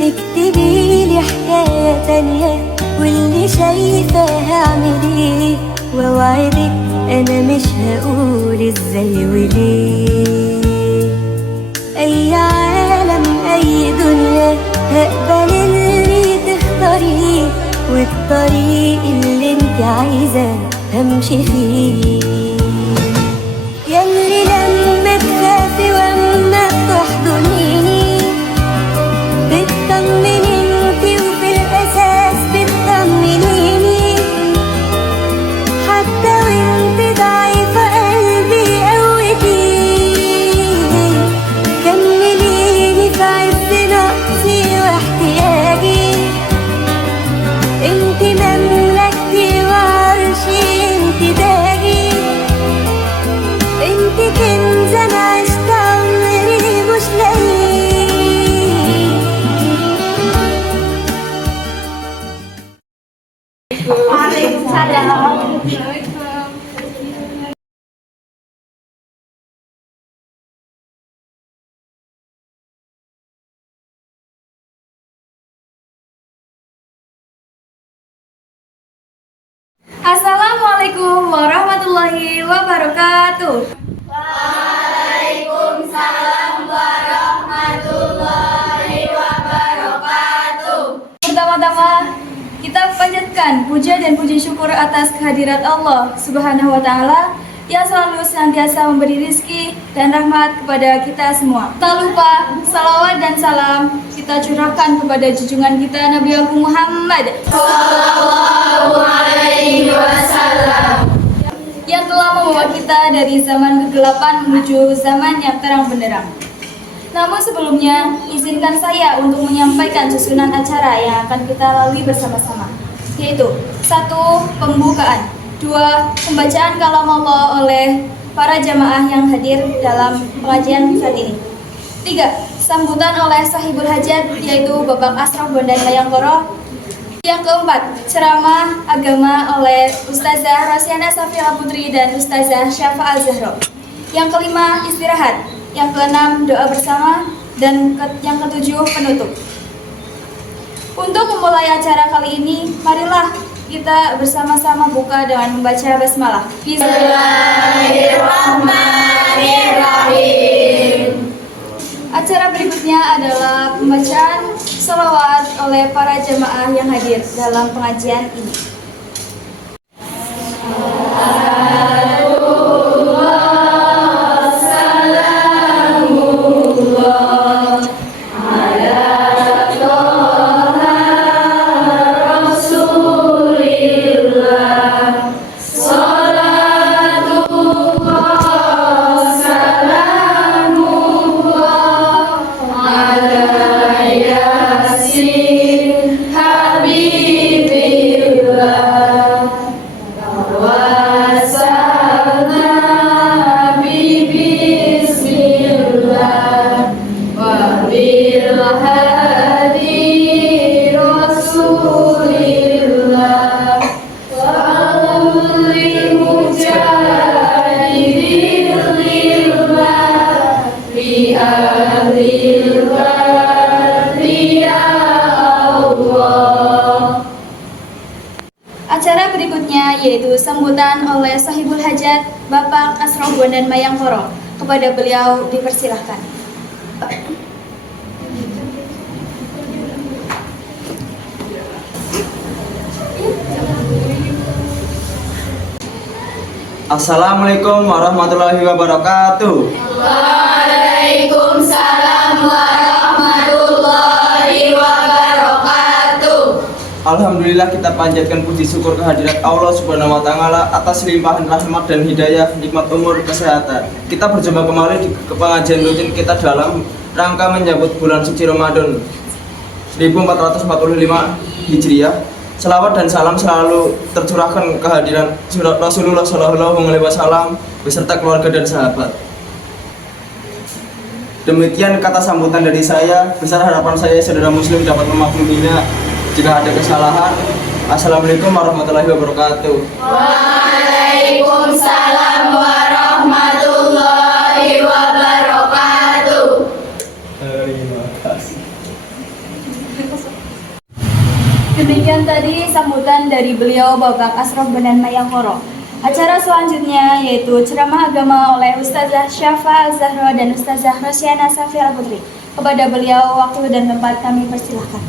اكتبي لي حكاية تانية واللي شايفاها اعمليه، واوعدك انا مش هقول ازاي وليه. اي عالم اي دنيا هقبل اللي تختاريه، والطريق اللي انت عايزة همشي فيه. ياللي لما تخافي واما تحضنيني بتطمني انتي وفي الاساس بتطمنيني، حتى وانت ضعيفة قلبي قوتيني. كمليني في عز نقصي واحتياجي، انت مملكتي وعرشي انت تاجي، انت كنز انا عشت عمري مش لاقيه. Waalaikumsalam. Assalamualaikum warahmatullahi wabarakatuh. Waalaikumsalam warahmatullahi wabarakatuh. Pertama-tama kita panjatkan puja dan puji syukur atas kehadirat Allah Subhanahu wa Ta'ala yang selalu senantiasa memberi rizki dan rahmat kepada kita semua. Tak lupa salawat dan salam kita curahkan kepada junjungan kita Nabi Muhammad Sallallahu Alaihi Wasallam yang telah membawa kita dari zaman kegelapan menuju zaman yang terang benderang. Namun sebelumnya, izinkan saya untuk menyampaikan susunan acara yang akan kita lalui bersama-sama, yaitu 1. Pembukaan, 2. Pembacaan kalam Allah oleh para jamaah yang hadir dalam pengajian saat ini, 3. Sambutan oleh sahibul hajat, yaitu Bapak Asraf Bondan Mayangkoro. Yang keempat, ceramah agama oleh Ustazah Rosyana Safira Putri dan Ustazah Syafa Al-Zahro. Yang kelima, istirahat. Yang keenam, doa bersama. Dan yang ketujuh, penutup. Untuk memulai acara kali ini, marilah kita bersama-sama buka dengan membaca basmalah. Bismillahirrahmanirrahim. Acara berikutnya adalah pembacaan sholawat oleh para jemaah yang hadir dalam pengajian ini. Acara berikutnya yaitu sambutan oleh sahibul hajat Bapak Asraf Bondan Mayangkoro. Kepada beliau dipersilahkan. Assalamualaikum warahmatullahi wabarakatuh. Waalaikumsalam warahmatullahi wabarakatuh. Alhamdulillah, kita panjatkan puji syukur kehadirat Allah Subhanahu wa Ta'ala atas limpahan rahmat dan hidayah, nikmat umur, kesehatan. Kita berjumpa kembali di pengajian rutin kita dalam rangka menyambut bulan suci Ramadan 1445 Hijriah. Selawat dan salam selalu tercurahkan kehadiran Rasulullah Shallallahu Alaihi Wasallam beserta keluarga dan sahabat. Demikian kata sambutan dari saya. Besar harapan saya saudara muslim dapat memakluminya jika ada kesalahan. Assalamualaikum warahmatullahi wabarakatuh. Waalaikumsalam warahmatullahi wabarakatuh. Terima kasih. Demikian tadi sambutan dari beliau Bapak Asraf Benan Mayangkoro. Acara selanjutnya yaitu ceramah agama oleh Ustazah Syafa Zahra dan Ustazah Rosyana Safira Putri. Kepada beliau waktu dan tempat kami persilahkan.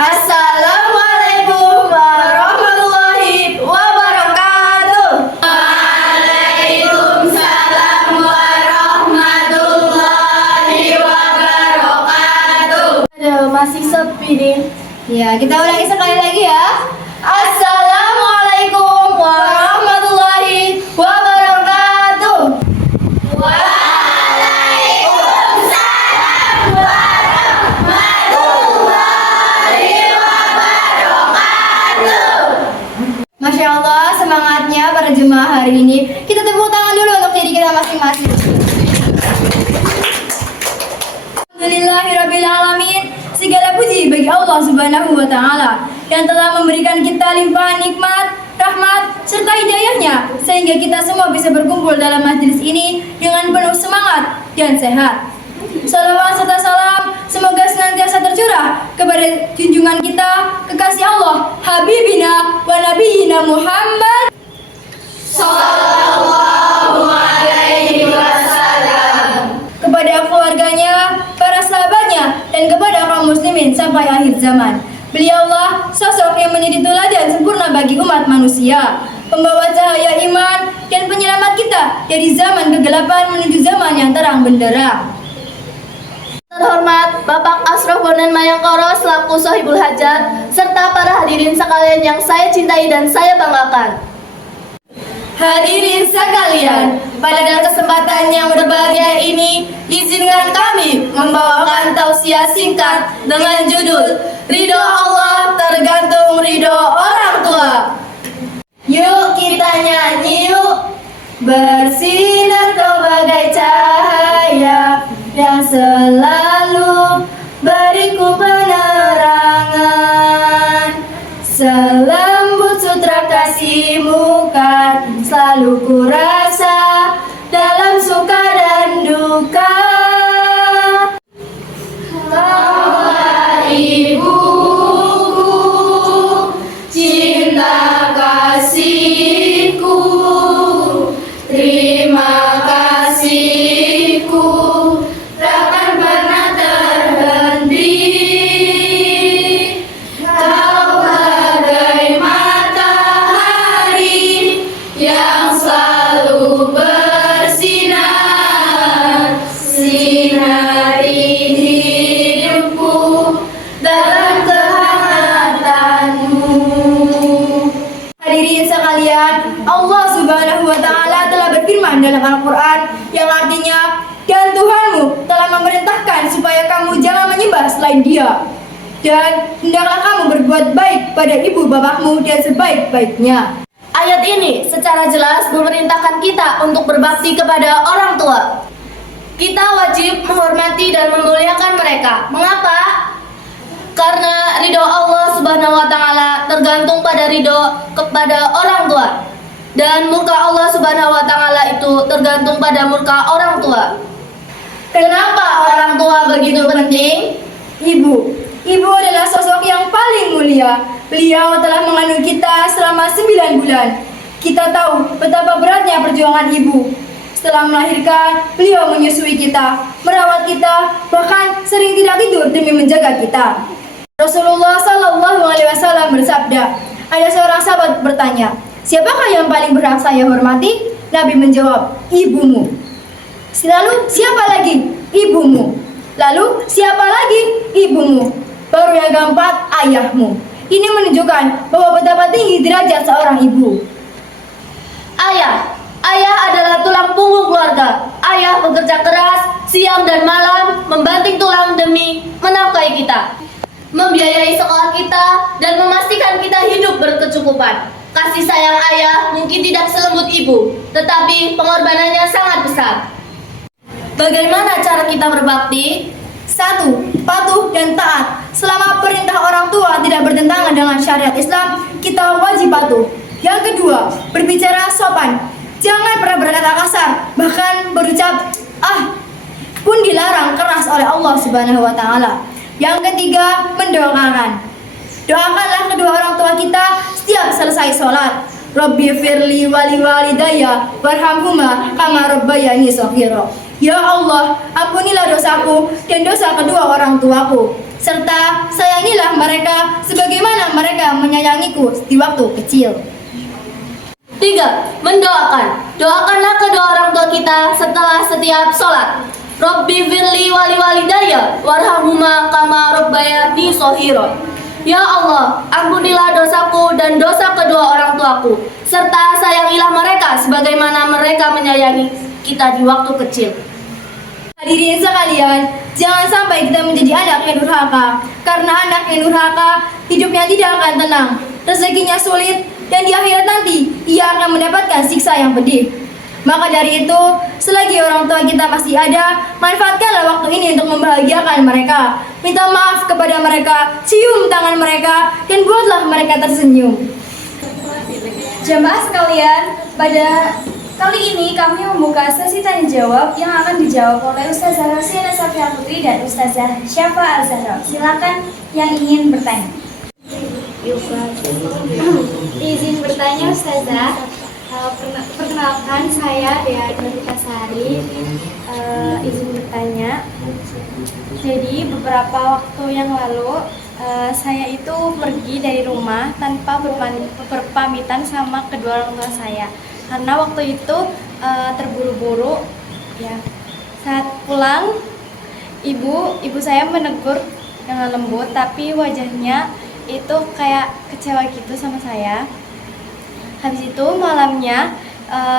Assalamualaikum warahmatullahi wabarakatuh. Waalaikumsalam warahmatullahi wabarakatuh. Aduh, masih sepi nih. Ya, kita ulangi sekali lagi ya. Assalamualaikum warahmatullahi wabarakatuh. Masya Allah, semangatnya para jemaah hari ini. Kita tepuk tangan dulu untuk diri kita masing-masing. Alhamdulillahirrabbilalamin. Segala puji bagi Allah Subhanahu wa Ta'ala yang telah memberikan kita limpahan nikmat, rahmat, serta hidayahnya sehingga kita semua bisa berkumpul dalam majelis ini dengan penuh semangat dan sehat. Salawat serta salam semoga senantiasa tercurah kepada junjungan kita, kekasih Allah, Habibina wa Nabiyina Muhammad Sallallahu alaihi wasallam. kepada keluarganya, para sahabatnya, dan kepada kaum muslimin sampai akhir zaman. Beliaulah sosok yang menjadi teladan sempurna bagi umat manusia, pembawa cahaya iman dan penyelamat kita dari zaman kegelapan menuju zaman yang terang benderang. Terhormat Bapak Asraf Benan Mayangkoro selaku Sohibul Hajat serta para hadirin sekalian yang saya cintai dan saya banggakan. Hadirin sekalian, pada kesempatan yang berbahagia ini, izinkan kami membawakan tausiah singkat dengan judul Ridho Allah tergantung ridho orang tua. Yuk kita nyanyi yuk. Bersinar kau bagai cahaya yang selalu beriku penerangan. Selembut sutra kasihmu kan selalu kurasa dalam suka dan duka. Kaulah ibuku, cinta kasihku, terima kasihku takkan pernah terhenti. Kau bagai matahari yang selalu bersinar, sinari hidupku dalam kehangatanmu. Hadirin sekalian, Allah Subhanahu wa Ta'ala telah berfirman dalam Al-Quran yang artinya, dan Tuhanmu telah memerintahkan supaya kamu jangan menyembah selain Dia, dan hendaklah kamu berbuat baik pada ibu bapakmu dan sebaik-baiknya. Ayat ini secara jelas memerintahkan kita untuk berbakti kepada orang tua. Kita wajib menghormati dan memuliakan mereka. Mengapa? Karena ridho Allah Subhanahu wa Ta'ala tergantung pada ridho kepada orang tua. Dan murka Allah Subhanahu wa Ta'ala itu tergantung pada murka orang tua. Kenapa orang tua begitu penting? Ibu adalah sosok yang paling mulia. Beliau telah mengandung kita selama 9 bulan. Kita tahu betapa beratnya perjuangan ibu. Setelah melahirkan, beliau menyusui kita, merawat kita, bahkan sering tidak tidur demi menjaga kita. Rasulullah Shallallahu Alaihi Wasallam bersabda, ada seorang sahabat bertanya, siapakah yang paling berhak saya hormati? Nabi menjawab, ibumu. Lalu siapa lagi? Ibumu. Lalu siapa lagi? Ibumu. Baru yang keempat, ayahmu. Ini menunjukkan bahwa betapa tinggi derajat seorang ibu. Ayah adalah tulang punggung keluarga. Ayah bekerja keras, siang dan malam, membanting tulang demi menafkahi kita, membiayai sekolah kita, dan memastikan kita hidup berkecukupan. Kasih sayang ayah mungkin tidak selembut ibu, tetapi pengorbanannya sangat besar. Bagaimana cara kita berbakti? 1. Patuh dan taat. Selama perintah orang tua tidak bertentangan dengan syariat Islam, kita wajib patuh. Yang kedua, berbicara sopan. Jangan pernah berkata kasar, bahkan berucap pun dilarang keras oleh Allah Subhanahu wa taala. Yang ketiga, mendoakan. Doakanlah kedua orang tua kita setiap selesai sholat. Rabbi firli wali walidayya warhamhuma kama rabbayani shaghira. Ya Allah, ampunilah dosaku dan dosa kedua orang tuaku, serta sayangilah mereka sebagaimana mereka menyayangiku di waktu kecil. 3. Mendoakan. Doakanlah kedua orang tua kita setelah setiap sholat. Rabbi firli wali walidayya warhamhuma kama rabbayani shaghira. Ya Allah, ampunilah dosaku dan dosa kedua orang tuaku, serta sayangilah mereka sebagaimana mereka menyayangi kita di waktu kecil. Hadirin sekalian, jangan sampai kita menjadi anak yang durhaka, karena anak yang durhaka hidupnya tidak akan tenang, rezekinya sulit, dan di akhirat nanti ia akan mendapatkan siksa yang pedih. Maka dari itu, selagi orang tua kita masih ada, manfaatkanlah waktu ini untuk membahagiakan mereka. Minta maaf kepada mereka, cium tangan mereka, dan buatlah mereka tersenyum. Jamaah sekalian, pada kali ini kami membuka sesi tanya jawab yang akan dijawab oleh Ustazah Rosyana Safia Putri dan Ustazah Syafa Al-Zahra. Silakan yang ingin bertanya. Izin bertanya Ustazah. Perkenalkan saya Dea Novita Sari. Izin bertanya. Jadi beberapa waktu yang lalu saya itu pergi dari rumah tanpa berpamitan sama kedua orang tua saya. Karena waktu itu terburu-buru, ya. Saat pulang, ibu saya menegur dengan lembut, tapi wajahnya itu kayak kecewa gitu sama saya. Habis itu malamnya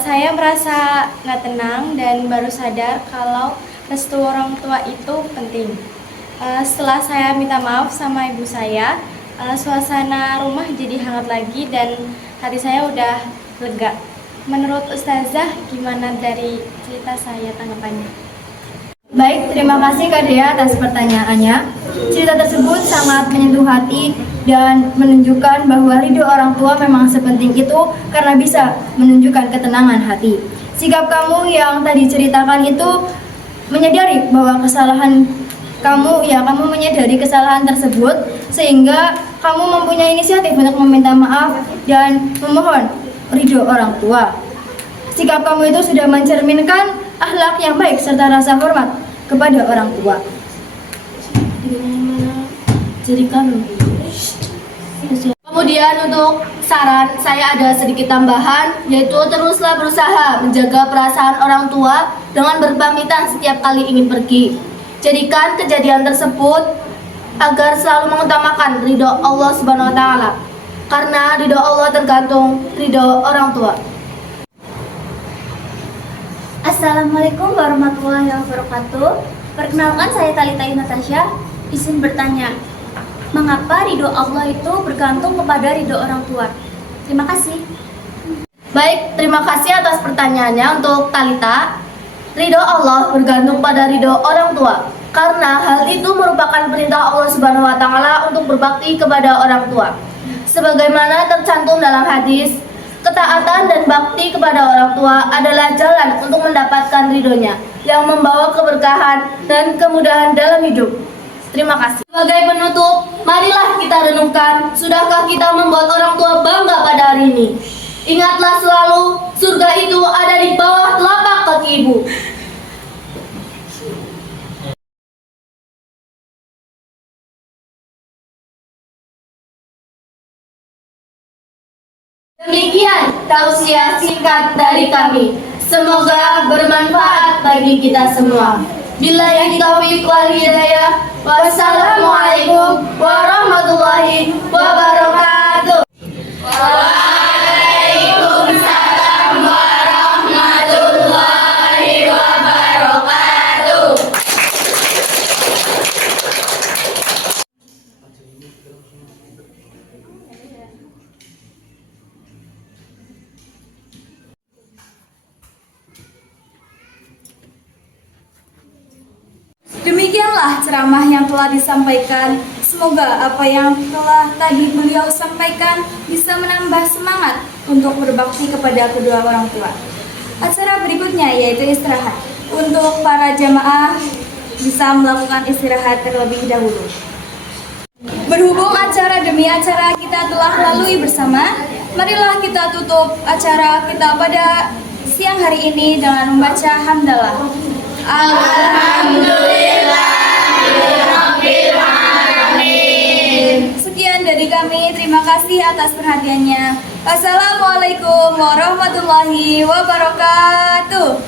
saya merasa nggak tenang dan baru sadar kalau restu orang tua itu penting. Setelah saya minta maaf sama ibu saya, suasana rumah jadi hangat lagi dan hati saya udah lega. Menurut Ustazah, gimana dari cerita saya tanggapannya? Baik, terima kasih Kak Dea atas pertanyaannya. Cerita tersebut sangat menyentuh hati dan menunjukkan bahwa ridho orang tua memang sepenting itu karena bisa menunjukkan ketenangan hati. Sikap kamu yang tadi ceritakan itu menyadari bahwa kesalahan kamu menyadari kesalahan tersebut sehingga kamu mempunyai inisiatif untuk meminta maaf dan memohon ridho orang tua. Sikap kamu itu sudah mencerminkan akhlak yang baik serta rasa hormat kepada orang tua. Jadi kemudian untuk saran saya ada sedikit tambahan, yaitu teruslah berusaha menjaga perasaan orang tua dengan berpamitan setiap kali ingin pergi. Jadikan kejadian tersebut agar selalu mengutamakan ridho Allah Subhanahu wa taala. Karena ridho Allah tergantung ridho orang tua. Assalamualaikum warahmatullahi wabarakatuh. Perkenalkan saya Talita Natasha. Izin bertanya, mengapa ridho Allah itu bergantung kepada ridho orang tua? Terima kasih. Baik, terima kasih atas pertanyaannya untuk Talita. Ridho Allah bergantung pada ridho orang tua, karena hal itu merupakan perintah Allah Subhanahu wa taala untuk berbakti kepada orang tua. Sebagaimana tercantum dalam hadis, ketaatan dan bakti kepada orang tua adalah jalan untuk mendapatkan ridhonya, yang membawa keberkahan dan kemudahan dalam hidup. Terima kasih. Sebagai penutup, marilah kita renungkan, sudahkah kita membuat orang tua bangga pada hari ini? Ingatlah selalu, surga itu ada di bawah telapak kaki ibu. Demikian tausiah singkat dari kami. Semoga bermanfaat bagi kita semua. Billahi taufiq wal hidayah. Wassalamualaikum warahmatullahi wabarakatuh. Waalaikumsalam warahmatullahi wabarakatuh. Demikianlah ceramah yang telah disampaikan. Semoga apa yang telah tadi beliau sampaikan bisa menambah semangat untuk berbakti kepada kedua orang tua. Acara berikutnya yaitu istirahat. Untuk para jamaah bisa melakukan istirahat terlebih dahulu. Berhubung acara demi acara kita telah lalui bersama, marilah kita tutup acara kita pada siang hari ini dengan membaca hamdalah. Alhamdulillahirrahmanirrahim. Sekian dari kami, terima kasih atas perhatiannya. Wassalamualaikum warahmatullahi wabarakatuh.